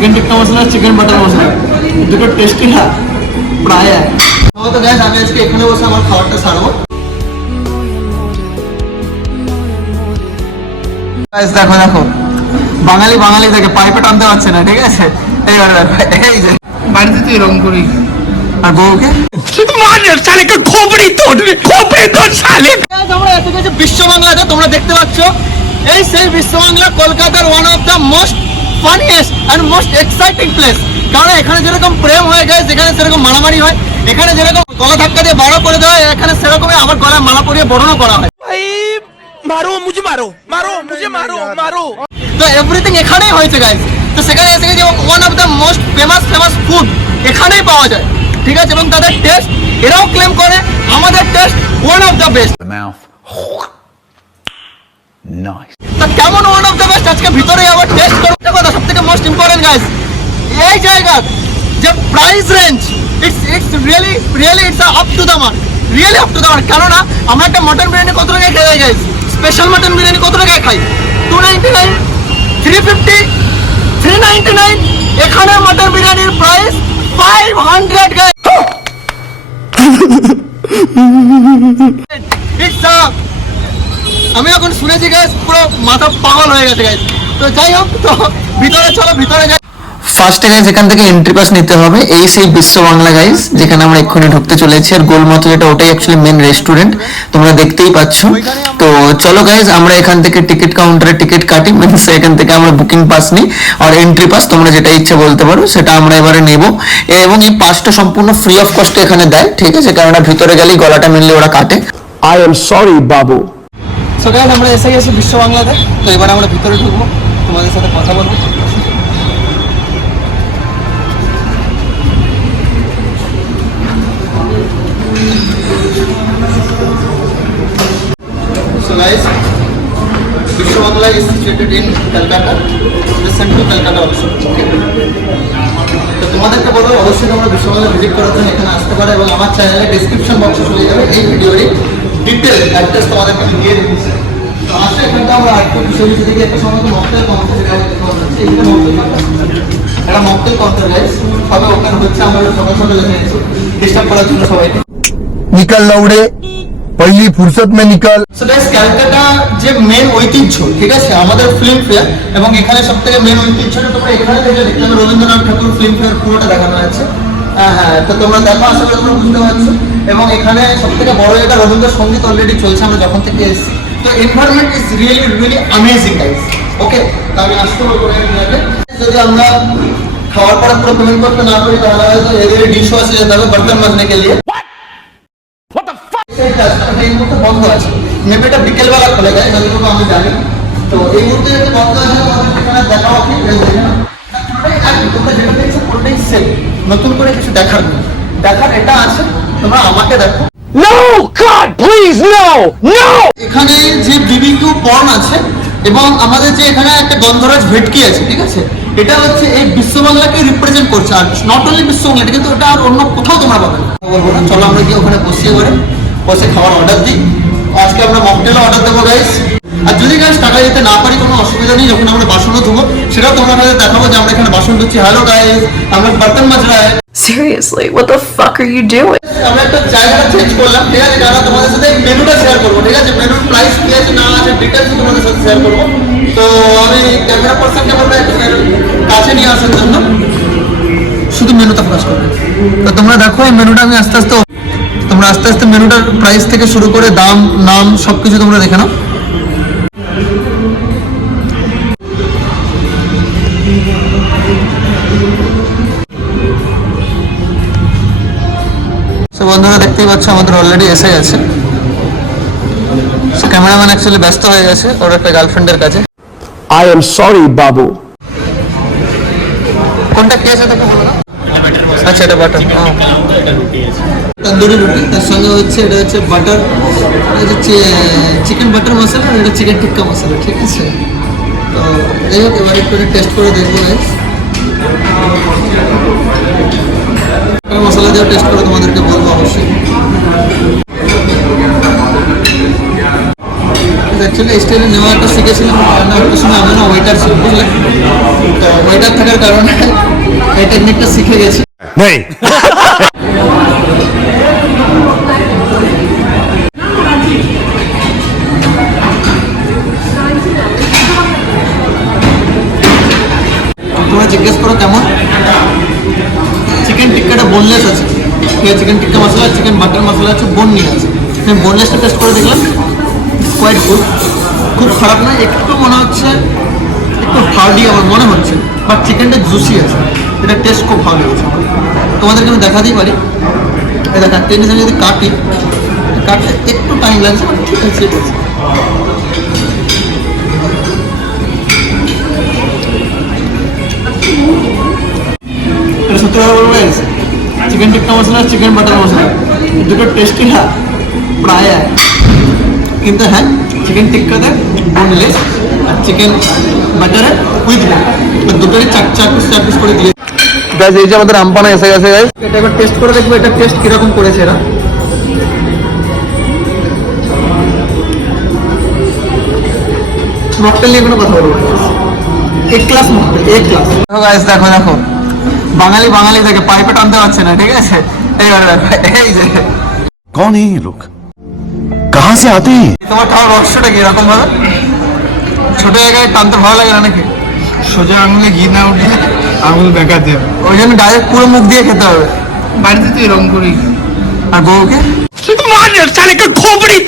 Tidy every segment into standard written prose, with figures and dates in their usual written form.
Chicken tikka মশলা, chicken butter masala, দুটো tasty না প্রায় এক। তো গাইস আমি আজকে এখানে বসে আমার খাবারটা সারবো। গাইস দেখো দেখো, বাঙালি বাঙালি থেকে পাইপে টানতে পারছে না, ঠিক আছে? এইবার দেখো, এই যে বাড়িতে তুই রং করি আর বউকে আমরা এত কিছু বিশ্ব বাংলাতে তোমরা দেখতে পাচ্ছ, এই সেই বিশ্ব বাংলা কলকাতার one of the most funniest and most exciting place. কারণ এখানে যেরকম প্রেম হয়ে যায়, সেখানে সেরকম মারামারি হয়, এখানে যেরকম গলা ধাক্কা দিয়ে বড় করে দেওয়া হয়, এখানে সেরকমই আবার গলায় মালা পরিয়ে বড়নও করা হয়। মারো মুঝে মারো, মারো মুঝে মারো, মারো। তো এভরিথিং এখানেই হয়েছে গাইস। তো সেখানে এসে গেছে one of the most famous food এখানেই পাওয়া যায়, ঠিক আছে? এবং তাদের টেস্ট এরাও ক্লেম করে আমাদের test one of the best. Nice. তা কেমন ওয়ান অফ দ্য বেস্ট আজকে ভিতরে আবার টেস্ট করব। দেখো সবথেকে মোস্ট ইম্পর্টেন্ট গাইস, এই জায়গার যে price range, it's really it's up to the mark, really up to the mark. কেননা আমরা একটা মটন বিরিয়ানি কত টাকায় খাই গাইস? স্পেশাল মটন বিরিয়ানি কত টাকায় খাই? 299, 350, 399। এখানে মটন বিরিয়ানির প্রাইস 500 গাইস। ইটস আমি এখন শুনেছি গাইস, পুরো মাথা পাগল হয়ে গেছে গাইস। তো যাই হোক, তো ভিতরে চলো, ভিতরে যাই। ফার্স্টে গাইস এখান থেকে এন্ট্রি পাস নিতে হবে, এই সেই বিশ্ব বাংলা গাইস যেখানে আমরা এক্ষুনি ঢুকতে চলেছি। আর গোলমতো যেটা, ওটাই অ্যাকচুয়ালি মেন রেস্টুরেন্ট, তোমরা দেখতেই পাচ্ছ। তো চলো গাইস আমরা এখান থেকে টিকিট কাউন্টারে টিকিট কাটি, মিনস এখান থেকে আমরা বুকিং পাস নিই আর এন্ট্রি পাস, তোমরা যেটা ইচ্ছে বলতে পারো, সেটা আমরা এবারে নেব। এবং এই পাসটা সম্পূর্ণ ফ্রি অফ কস্টে এখানে দেয়, ঠিক আছে? কারণ ভিতরে গেলেই গলাটা মিললে ওরা কাটে। I am sorry, Babu. So guys আমরা এসে গেছি বিশ্ব বাংলাতে। তো এবার আমরা ভিতরে ঢুকবো, তোমাদের সাথে কথা বলবো। So guys, বিশ্ব Bangla is situated in Calcutta, listen to Calcutta also. Okay. তো তোমাদেরকে বলবো অবশ্যই তোমরা বিশ্ব বাংলা ভিজিট করার জন্য এখানে আসতে পারো, এবং আমার চ্যানেলে ডেসক্রিপশন বক্সে চলে যাবে এই ভিডিওরই ডিটেল অ্যাড্রেস তোমাদেরকে আমি দিয়ে রেখেছি। তো আসলে এখানটা আমরা আরেকটু বিষয় দিকে একটা সময় মকটেল কাউন্টার, যেটা হচ্ছে এইখানে এটা মকটেল কাউন্টার গাইস, সবে ওখানে হচ্ছে। আমরা সকাল সকাল এসেছি ডিস্টার্ব করার জন্য সবাইকে। निकल लौड़े पहली फुर्सत में निकल। সো গাইস ক্যালকাটা যে মেন ঐতিহ্য, ঠিক আছে, আমাদের ফিল্ম ফেয়ার, এবং এখানে সবথেকে মেন ঐতিহ্যটা তোমরা এখানে থেকে দেখতে পাবে। রবীন্দ্রনাথ ঠাকুর ফিল্ম ফেয়ার পুরোটা দেখানো আছে। হ্যাঁ, তো তোমরা দেখো, আশা করি তোমরা বুঝতে পারছো। এবং এখানে সবথেকে বড় যেটা, রবীন্দ্রসঙ্গীত অলরেডি চলছে আমরা যখন থেকে এসেছি। তো environment is really amazing guys. Okay, তাহলে আসতে বলবো যদি আমরা খাওয়ার পরে পুরো পেমেন্ট করতে না পারি, তাহলে হয়তো এদের ডিশ ওয়াশে যেতে হবে বর্তন মাজনে কে লিয়ে। এই মুহূর্তে বন্ধ আছে, মেবি এটা বিকেলবেলা খোলে যায়, যতটুকু আমি জানি। তো এই মুহূর্তে যেটা বন্ধ আছে, আমাদের এখানে দেখা হবে। তোমরা যেটা দেখছো পুরোটাই সেম, নতুন করে কিছু দেখার নেই। দেখার এটা আছে, তোমরা আমাকে দেখো। No, God, please, no, no! এখানে যে বিবিকিউ পর্ন আছে, এবং আমাদের যে এখানে একটা গন্ধরাজ ভেটকি আছে, ঠিক আছে? এটা হচ্ছে এই বিশ্ব বাংলাকে রিপ্রেজেন্ট করছে। আর নট অনলি বিশ্ব বাংলা, এটা কিন্তু ওটা আর অন্য কোথাও তোমরা পাবে না। বলবো না, চলো আমরা গিয়ে ওখানে বসে খাবার অর্ডার দিই। আজকে আমরা মকটেলও অর্ডার দেবো গাইস। আর যদি গাইস টাকা দিতে না পারি, কোনো অসুবিধা নেই, যখন আমরা বাসনও ধুবো সেটাও তোমাদের দেখাবো যে আমরা এখানে বাসন ধুচ্ছি। হ্যালো গাইস, আমরা বর্তন মাজ রা হ্যায়। Seriously, what the fuck are you doing? আমরা একটা জায়গাটা চেঞ্জ করলাম, ঠিক আছে? কারণ তোমাদের সাথে মেনুটা শেয়ার করবো, ঠিক আছে? মেনুর প্রাইস কি আছে না আছে ডিটেলস তোমাদের সাথে শেয়ার করবো। তো আমি ক্যামেরা পার্সনকে বলবো একটু কাছে নিয়ে আসার জন্য, শুধু মেনুটা ফোকাস করবে। তো তোমরা দেখো এই মেনুটা আমি আস্তে আস্তে মেনুটার প্রাইস থেকে শুরু করে দাম, নাম, সবকিছু তোমরা দেখে নাও। বন্ধুরা দেখতেই পাচ্ছ আমাদের অলরেডি এসে গেছে। ক্যামেরাম্যান অ্যাকচুয়ালি ব্যস্ত হয়ে গেছে ওর একটা গার্লফ্রেন্ডের কাছে। I am sorry, Babu. কোনটা কে আছে তাকে বলো না। আচ্ছা, এটা বাটার তন্দুরি রুটি, তার সঙ্গে হচ্ছে এটা হচ্ছে বাটার, চিকেন বাটার মশলা, আর এটা চিকেন টিক্কা মশলা, ঠিক আছে? তো যাই হোক, এবার একটু টেস্ট করে দেখবো গাইস। মশলা দিয়ে টেস্ট করে তোমাদেরকে বলবো অবশ্যই। অ্যাকচুয়ালি এই স্টাইলে নেওয়া একটা শিখেছিলাম, কারণ একটা সময় আমি না ওয়েটার ছিল, বুঝলে? তো ওয়েটার থাকার কারণে এই টেকনিকটা শিখে গেছি। তোমরা জিজ্ঞেস করো কেমন, চিকেন টিক্কাটা বোনলেস আছে, ঠিক আছে? চিকেন টিক্কা মশলা, চিকেন বাটার মশলা আছে, বোন নিয়ে আছে। আমি বোনলেসটা টেস্ট করে দেখলাম, কোয়াইট গুড, খুব খারাপ নয়। একটু মনে হচ্ছে একটু হার্ডি আমার মনে হচ্ছে, বাট চিকেনটা জুসি আছে, এটা টেস্ট খুব ভালো লেগেছে আমার। তোমাদেরকে আমি দেখাতেই পারি, এই দেখা টেনিস আমি যদি কাটতে একটু টাইম লাগছে, but ঠিক আছে, ঠিক আছে। এটা সত্যি কথা বলবো guys, চিকেন টিক্কা মশলা আর চিকেন বাটার মশলা দুটো টেস্টি না প্রায় এক, কিন্তু হ্যাঁ চিকেন টিক্কাতে বোনলেস আর চিকেন বাটারে উইথ বোন, দুটোরই চার পিস করে দিয়ে। গাইস এই যে আমাদের আমপানা এসে গেছে গাইস, এটা এবার টেস্ট করে দেখবো এটা টেস্ট কিরকম করেছে এরা। মকটেল নিয়ে কোনো কথা বলবো, এক ক্লাস মকটেল, এক ক্লাস। দেখো গাইস, দেখো দেখো বাঙালি দেখে পাইপে টানতে পারছে না, ঠিক আছে? এইবার দেখো, এই যে कौन है ये लोग कहां से आते हैं তোমার খাওয়ার রহস্যটা কি এরকম ভাবে ছোট জায়গায় টানতে ভালো লাগে না নাকি? সোজা আঙুলে ঘি না উঠলে আঙুল বেঁকা দেবে। ওই জন্য ডাইরেক্ট পুরো মুখ দিয়ে খেতে হবে। বাড়িতে তুই রং করি আর বউকে साले का खोपड़ी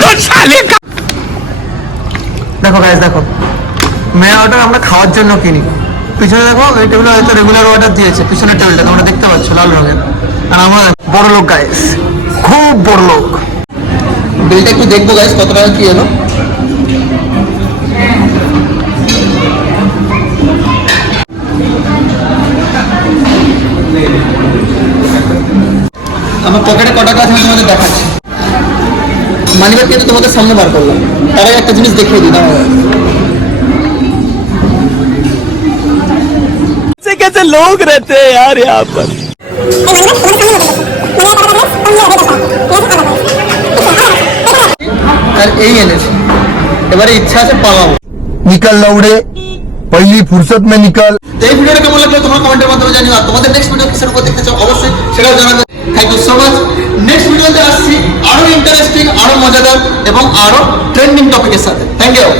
तोड़ साले का। দেখো গাইস, দেখো মেয়া অর্ডার আমরা খাওয়ার জন্য কিনি। পিছনে দেখো এই টেবিলে হয়তো রেগুলার অর্ডার দিয়েছে, পিছনের টেবিলটা তোমরা দেখতে পাচ্ছ লাল রঙের। আর আমরা বড় লোক গাইস, খুব বড় লোক। বিলটা একটু দেখবো গাইস কত টাকা কি এলো। আমার পকেটে ক টাকা আছে আমি তোমাদের দেখাচ্ছি। মানিব্যাগ কিন্তু তোমাদের সামনে বার করলাম, তার আগে একটা জিনিস দেখিয়ে দিই। कैसे लोग रहते हैं यार यहाँ पर। আর এই এনেছি, এবারে ইচ্ছা আছে পালাবো। निकल लौड़े, पहली फुर्सत में निकल। তো এই ভিডিওটা কেমন লাগলো তোমরা কমেন্টের মাধ্যমে জানিও, আর তোমাদের নেক্সট ভিডিও কিসের উপর দেখতে চাও অবশ্যই সেটাও জানাবে। Thank you so much. Next ভিডিওতে আসছি আরো ইন্টারেস্টিং, আরো মজাদার এবং আরো ট্রেন্ডিং টপিকের সাথে। Thank you.